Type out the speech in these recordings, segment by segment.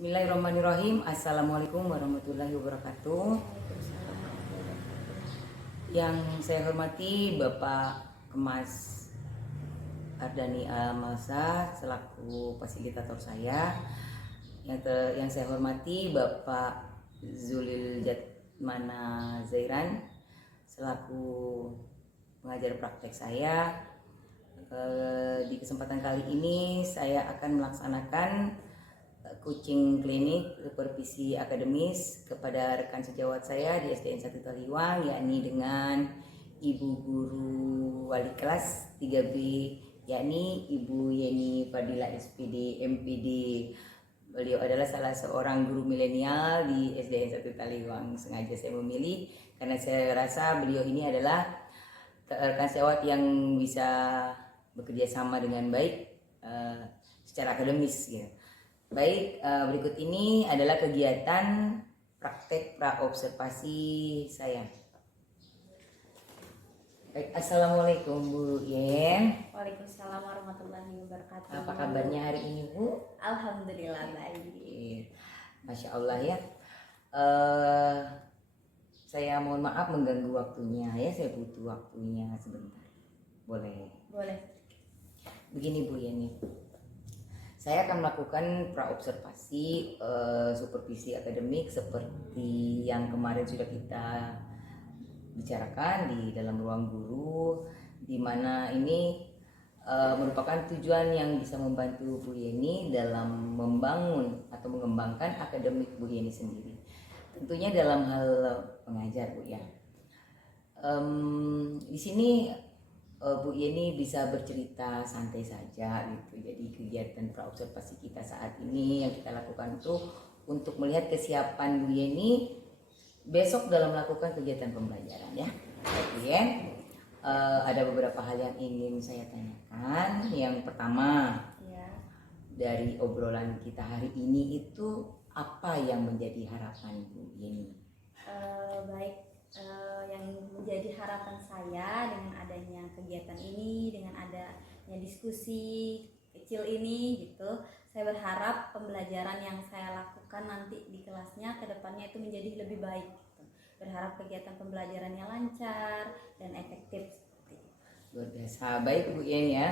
Bismillahirrahmanirrahim. Assalamualaikum warahmatullahi wabarakatuh. Yang saya hormati Bapak Kemas Ardani Almalsa selaku fasilitator saya. Yang saya hormati Bapak Zulil Jatmana Zairan selaku pengajar praktek saya. Di kesempatan kali ini saya akan melaksanakan coaching klinik supervisi akademis kepada rekan sejawat saya di SDN 1 Taliwang, yakni dengan Ibu Guru Wali Kelas 3B, yakni Ibu Yeni Fadila SPD MPD. Beliau adalah salah seorang guru milenial di SDN 1 Taliwang. Sengaja saya memilih karena saya rasa beliau ini adalah rekan sejawat yang bisa bekerja sama dengan baik secara akademis gitu. Baik, berikut ini adalah kegiatan praktek praobservasi saya. Baik, Assalamualaikum Bu Yen. Waalaikumsalam warahmatullahi wabarakatuh. Apa kabarnya hari ini Bu? Alhamdulillah baik. Masya Allah ya. Saya mohon maaf mengganggu waktunya ya, saya butuh waktunya sebentar. Boleh? Boleh. Begini Bu Yeni. Saya akan melakukan praobservasi supervisi akademik seperti yang kemarin sudah kita bicarakan di dalam ruang guru, di mana ini merupakan tujuan yang bisa membantu Bu Yeni dalam membangun atau mengembangkan akademik Bu Yeni sendiri. Tentunya dalam hal pengajar Bu ya. Di sini Bu Yeni bisa bercerita santai saja gitu. Jadi kegiatan praobservasi kita saat ini yang kita lakukan itu untuk melihat kesiapan Bu Yeni besok dalam melakukan kegiatan pembelajaran ya. Kemudian ada beberapa hal yang ingin saya tanyakan. Yang pertama, Ya. dari obrolan kita hari ini itu apa yang menjadi harapan Bu Yeni? Baik. Yang menjadi harapan saya dengan adanya kegiatan ini, dengan adanya diskusi kecil ini gitu, saya berharap pembelajaran yang saya lakukan nanti di kelasnya ke depannya itu menjadi lebih baik gitu. Berharap kegiatan pembelajarannya lancar dan efektif seperti itu. Luar biasa baik Bu Yen ya.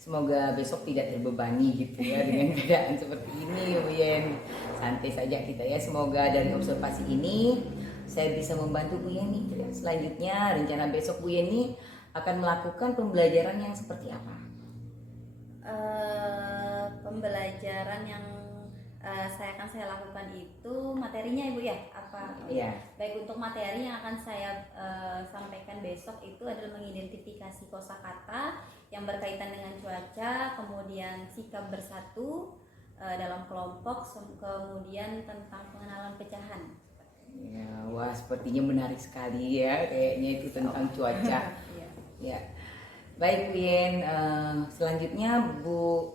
Semoga besok tidak terbebani gitu ya dengan keadaan seperti ini Bu Yen. Santai saja kita ya. Semoga dari observasi ini saya bisa membantu Bu Yeni. Selanjutnya rencana besok Bu Yeni akan melakukan pembelajaran yang seperti apa? Pembelajaran yang saya lakukan itu materinya Ibu ya? Apa? Iya. Baik, untuk materi yang akan saya sampaikan besok itu adalah mengidentifikasi kosakata yang berkaitan dengan cuaca, kemudian sikap bersatu dalam kelompok, kemudian tentang pengenalan pecahan. Ya, wah sepertinya menarik sekali ya, kayaknya itu tentang cuaca. Ya, baik Bu Yen. Selanjutnya Bu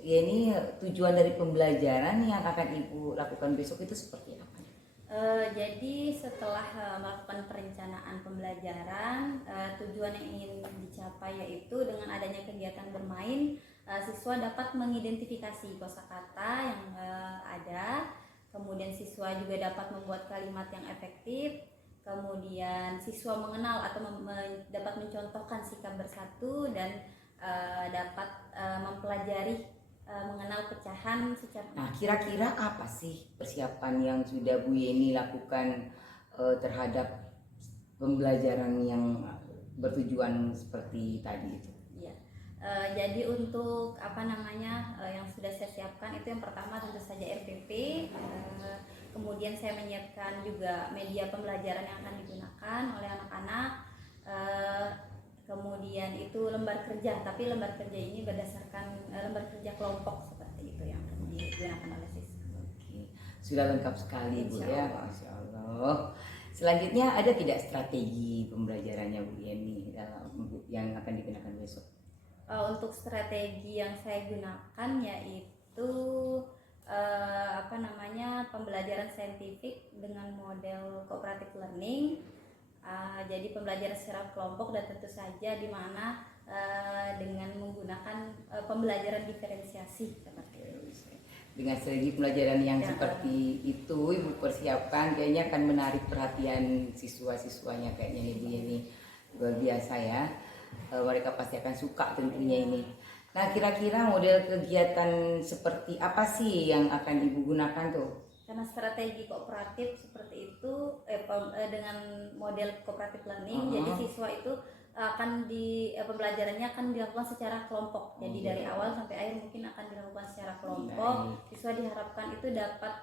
Yeni, tujuan dari pembelajaran yang akan Ibu lakukan besok itu seperti apa? Jadi setelah melakukan perencanaan pembelajaran, tujuan yang ingin dicapai yaitu dengan adanya kegiatan bermain, siswa dapat mengidentifikasi kosakata yang ada. Kemudian siswa juga dapat membuat kalimat yang efektif. Kemudian siswa mengenal atau dapat mencontohkan sikap bersatu dan dapat mempelajari mengenal pecahan secara. Nah, kira-kira apa sih persiapan yang sudah Bu Yeni lakukan terhadap pembelajaran yang bertujuan seperti tadi itu? Jadi untuk yang sudah saya siapkan itu yang pertama tentu saja RPP, kemudian saya menyiapkan juga media pembelajaran yang akan digunakan oleh anak-anak, kemudian itu lembar kerja, tapi lembar kerja ini berdasarkan lembar kerja kelompok seperti itu yang akan digunakan oleh siswa. Oke, sudah lengkap sekali Bu ya, Masya Allah. Selanjutnya ada tidak strategi pembelajarannya Bu Yeni yang akan digunakan besok? Untuk strategi yang saya gunakan yaitu pembelajaran saintifik dengan model cooperative learning. Jadi pembelajaran secara kelompok dan tentu saja di mana dengan menggunakan pembelajaran diferensiasi seperti itu. dengan strategi pembelajaran yang seperti itu Ibu persiapkan, kayaknya akan menarik perhatian siswa-siswanya kayaknya nih Bu Yeni. Luar biasa ya. Mereka pasti akan suka tentunya ini. Nah, kira-kira model kegiatan seperti apa sih yang akan Ibu gunakan tuh? Karena strategi kooperatif seperti itu dengan model cooperative learning, jadi siswa itu akan pembelajarannya akan dilakukan secara kelompok. Jadi dari awal sampai akhir mungkin akan dilakukan secara kelompok. Siswa diharapkan itu dapat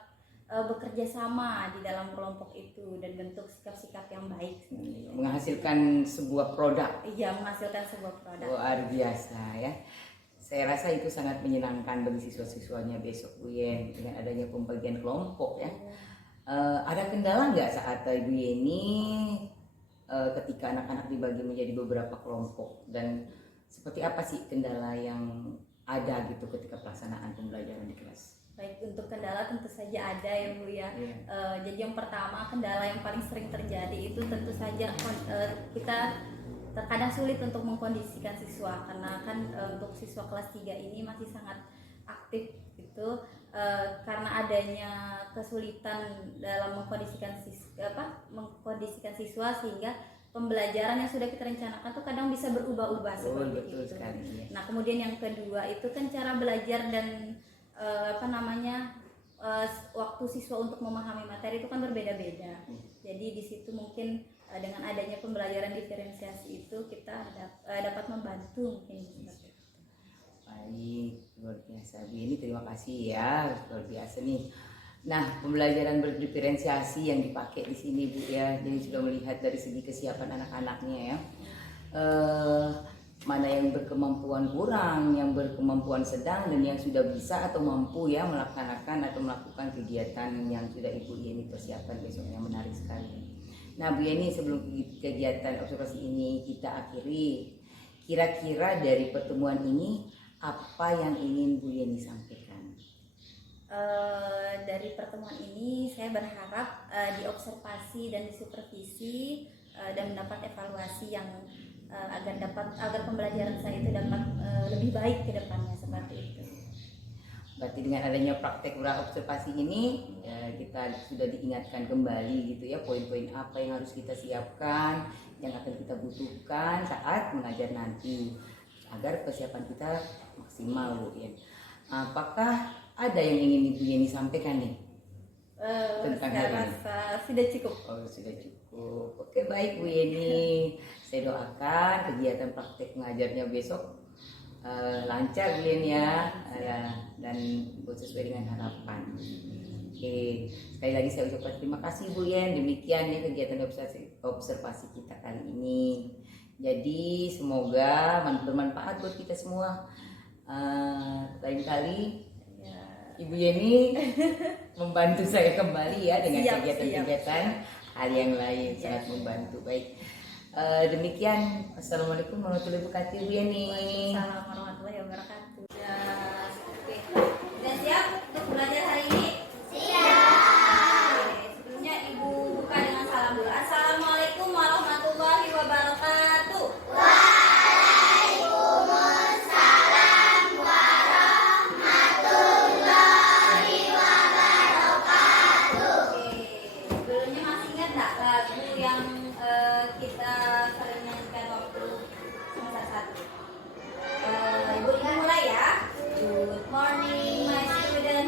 bekerja sama di dalam kelompok itu dan bentuk sikap-sikap yang baik. Menghasilkan sebuah produk. Iya, menghasilkan sebuah produk. Luar biasa ya. Saya rasa itu sangat menyenangkan bagi siswa-siswanya besok Bu Yen dengan adanya pembagian kelompok ya. Ada kendala nggak saat Ibu Yeni ketika anak-anak dibagi menjadi beberapa kelompok, dan seperti apa sih kendala yang ada gitu ketika pelaksanaan pembelajaran di kelas? Baik, untuk kendala tentu saja ada ya Bu ya. Jadi yang pertama, kendala yang paling sering terjadi itu tentu saja kita terkadang sulit untuk mengkondisikan siswa, karena kan untuk siswa kelas 3 ini masih sangat aktif gitu, karena adanya kesulitan dalam mengkondisikan siswa sehingga pembelajaran yang sudah kita rencanakan tuh kadang bisa berubah-ubah seperti betul itu. Sekali, ya. Nah, kemudian yang kedua itu kan cara belajar dan waktu siswa untuk memahami materi itu kan berbeda-beda. Jadi di situ mungkin dengan adanya pembelajaran diferensiasi itu kita dapat membantu mungkin seperti itu. Baik, luar biasa Bu Yeni, terima kasih ya, luar biasa nih. Nah, pembelajaran berdiferensiasi yang dipakai di sini Bu ya, jadi sudah melihat dari segi kesiapan anak-anaknya ya. Mana yang berkemampuan kurang, yang berkemampuan sedang, dan yang sudah bisa atau mampu ya melaksanakan atau melakukan kegiatan yang sudah Ibu Yeni persiapkan besoknya. Menarik sekali. Nah Bu Yeni, sebelum kegiatan observasi ini kita akhiri, kira-kira dari pertemuan ini apa yang ingin Bu Yeni sampaikan? Dari pertemuan ini saya berharap diobservasi dan disupervisi dan mendapat evaluasi yang agar pembelajaran saya itu dapat lebih baik ke depannya seperti itu. Berarti dengan adanya praktek observasi ini ya, kita sudah diingatkan kembali gitu ya, poin-poin apa yang harus kita siapkan, yang akan kita butuhkan saat mengajar nanti, agar persiapan kita maksimal Bu ya. Apakah ada yang ingin Ibu Yeni sampaikan nih tentang hari ini? Sudah cukup. Oh, sudah cukup. Oke, baik Bu Yeni. Saya doakan kegiatan praktek mengajarnya besok lancar Bu Yeni ya, dan sesuai dengan harapan. Oke, sekali lagi saya ucapkan terima kasih Bu Yen. Demikian ya kegiatan observasi kita kali ini. Jadi semoga bermanfaat buat kita semua. Lain kali Ibu Yeni membantu saya kembali ya dengan kegiatan-kegiatan hal yang lain, sangat membantu. Baik. Demikian, assalamualaikum warahmatullahi wabarakatuh Bu Yeni. Waalaikumsalam warahmatullahi wabarakatuh. Ya, oke. Sudah siap untuk belajar hari ini? Siap. Oke, sebelumnya Ibu buka dengan salam dulu. Assalamualaikum warahmatullahi wabarakatuh. Waalaikumsalam warahmatullahi wabarakatuh. Oke, sebelumnya masih ingat nggak lagu yang kita sering nyanyikan waktu semester 1? Ibu mulai ya. Good morning my students.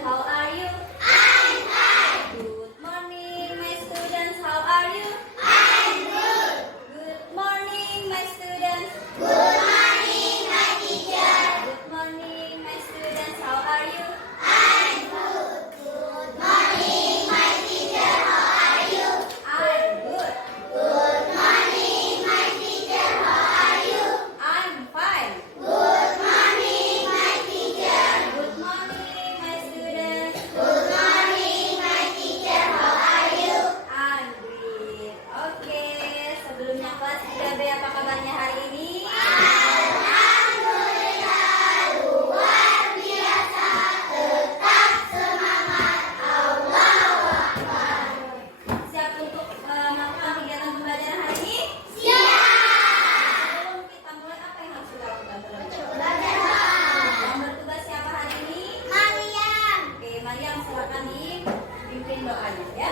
doanya ya.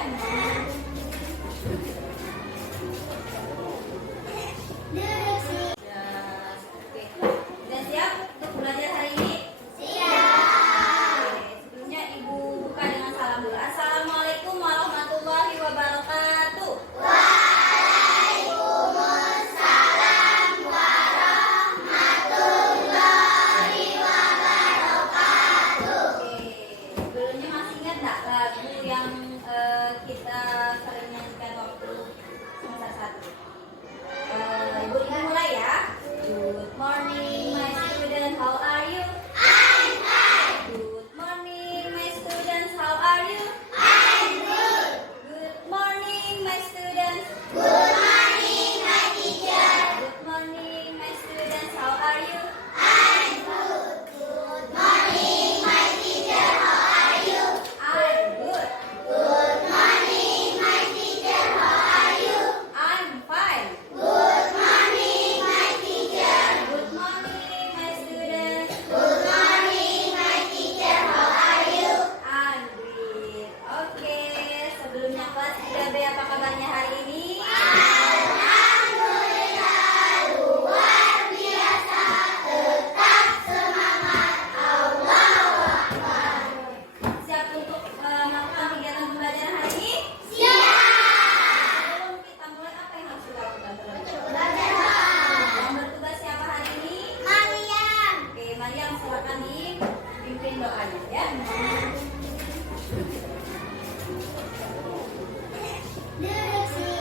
Ya, oke. Sudah siap untuk belajar hari ini? Oke, sebelumnya Ibu buka dengan salam dulu. Assalamualaikum warahmatullahi wabarakatuh. Oke, sebelumnya masih ingat nggak lagu yang kita sering nyanyikan waktu semester 1? Ibu mulai ya. Good morning my student, how are you? I'm fine. Good morning my students, how are you? I'm good. Good morning my students. Good morning, my teacher. Good morning my students, how are you? I'm good. Good morning, my teacher. How are you? I'm good. Good morning, my teacher. How are you? I'm fine. Good morning, my teacher. Good morning my students. Good morning, my teacher. How are you? I'm great. Oke, sebelumnya kelas 3B apa kabarnya hari ini? Alhamdulillah, luar biasa. Tetap semangat. Allahu Akbar. Siap untuk melakukan kegiatan pembelajaran hari ini? Siap. Sebelum kita mulai, apa yang harus kita lakukan terlebih dahulu? Belajar. Yang bertugas siapa hari ini? Mariam. Oke, Mariam silakan dipimpin doanya ya. Duduk sini.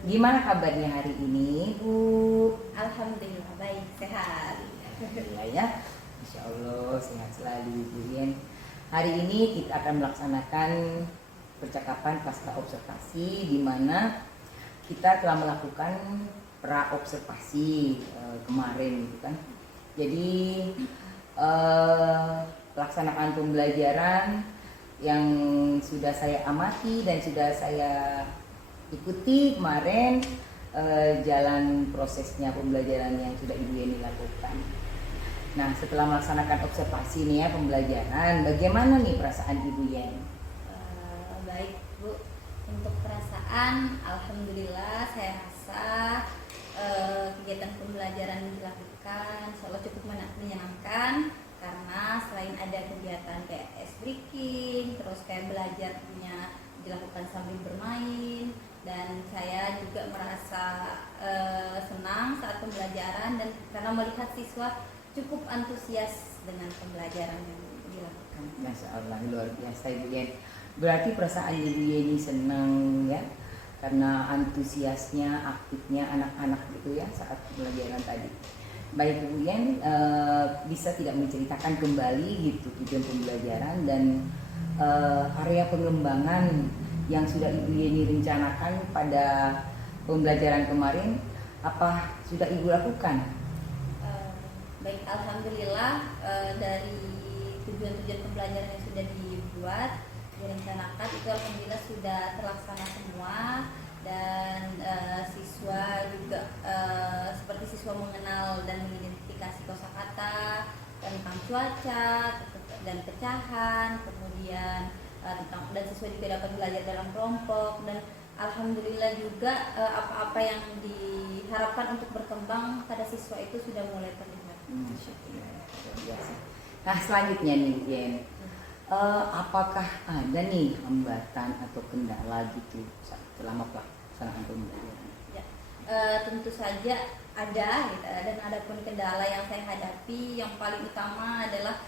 Gimana kabarnya hari ini, Bu? Alhamdulillah baik, sehat. Alhamdulillah ya, Insya Allah sehat selalu Bu Yen. Hari ini kita akan melaksanakan percakapan pasca observasi, di mana kita telah melakukan pra observasi kemarin, gitu kan. Jadi pelaksanaan pembelajaran yang sudah saya amati dan sudah saya ikuti kemarin, jalan prosesnya pembelajaran yang sudah Ibu Yeni lakukan. Nah, setelah melaksanakan observasi nih ya pembelajaran, bagaimana nih perasaan Ibu Yeni? Baik Bu, untuk perasaan alhamdulillah saya rasa kegiatan pembelajaran yang dilakukan insya Allah cukup menyenangkan, karena selain ada kegiatan kayak ice breaking, terus kayak belajarnya dilakukan sambil bermain, dan saya juga merasa senang saat pembelajaran dan karena melihat siswa cukup antusias dengan pembelajaran yang dilakukan. Masya Allah, luar biasa Ibu Yeni. Berarti perasaan Ibu Yeni senang ya, karena antusiasnya, aktifnya anak-anak gitu ya saat pembelajaran tadi. Baik Bu Yen, bisa tidak menceritakan kembali gitu tujuan pembelajaran dan area pengembangan yang sudah Ibu Yeni rencanakan pada pembelajaran kemarin, apa sudah Ibu lakukan? Baik, alhamdulillah dari tujuan-tujuan pembelajaran yang sudah dibuat, direncanakan itu alhamdulillah sudah terlaksana semua, dan siswa juga seperti siswa mengenal dan mengidentifikasi kosakata tentang cuaca dan pecahan, kemudian dan siswa juga dapat belajar dalam kelompok, dan alhamdulillah juga apa-apa yang diharapkan untuk berkembang pada siswa itu sudah mulai terlihat. Biasa. Nah, selanjutnya nih Bu Yen, apakah ada nih hambatan atau kendala gitu selama pelaksanaan pembelajaran? Ya, tentu saja ada gitu, dan ada pun kendala yang saya hadapi. Yang paling utama adalah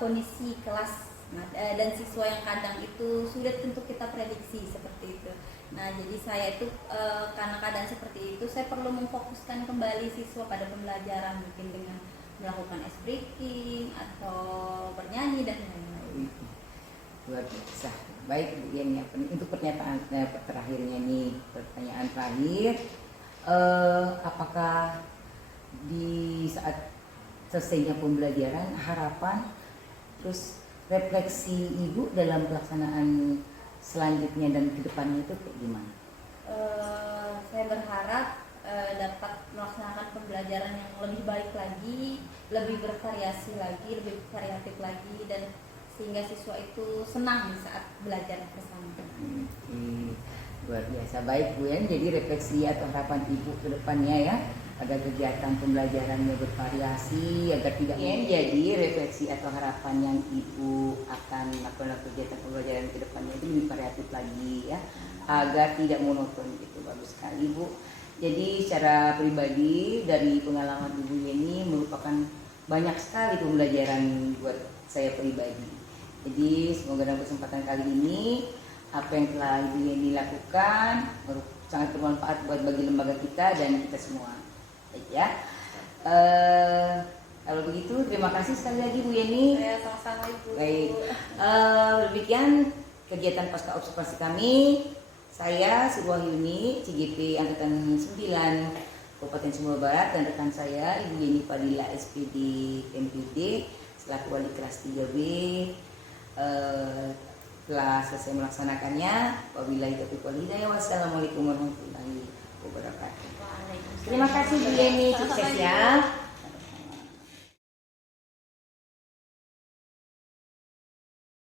kondisi kelas dan siswa yang kadang itu sulit untuk kita prediksi seperti itu. Nah, jadi saya itu karena keadaan seperti itu, saya perlu memfokuskan kembali siswa pada pembelajaran, mungkin dengan melakukan ice breaking atau bernyanyi dan lain-lain. Luar biasa. Baik Bu Yen ya, untuk pernyataan terakhirnya nih, pertanyaan terakhir, apakah di saat selesainya pembelajaran harapan terus refleksi Ibu dalam pelaksanaan selanjutnya dan kedepannya itu kayak gimana? Saya berharap dapat melaksanakan pembelajaran yang lebih baik lagi, lebih bervariasi lagi, lebih variatif lagi, dan sehingga siswa itu senang saat belajar bersama. Luar biasa. Baik Bu Yen, jadi refleksi atau harapan Ibu ke depannya ya, agar kegiatan pembelajarannya bervariasi, agar tidak jadi refleksi atau harapan yang Ibu akan lakukan kegiatan pembelajaran ke depannya itu lebih variatif lagi ya, agar tidak monoton gitu. Bagus sekali Bu. Jadi secara pribadi dari pengalaman Ibu Yeni merupakan banyak sekali pembelajaran buat saya pribadi. Jadi semoga dalam kesempatan kali ini apa yang telah Ibu Yeni lakukan sangat bermanfaat buat bagi lembaga kita dan kita semua. Baik ya. Kalau begitu terima kasih sekali lagi Bu Yeni. Saya sama-sama Ibu. Baik. Demikian kegiatan pasca observasi kami. Saya Sri Wahyuni, CGP Angkatan 9 Kabupaten Sumbawa Barat, dan rekan saya Ibu Yeni Fadila SPD MPD selaku wali kelas 3B telah selesai melaksanakannya. Wabillahi taufiq wal hidayah. Wassalamualaikum warahmatullahi wabarakatuh. Terima kasih Bu Yeni, sukses ya.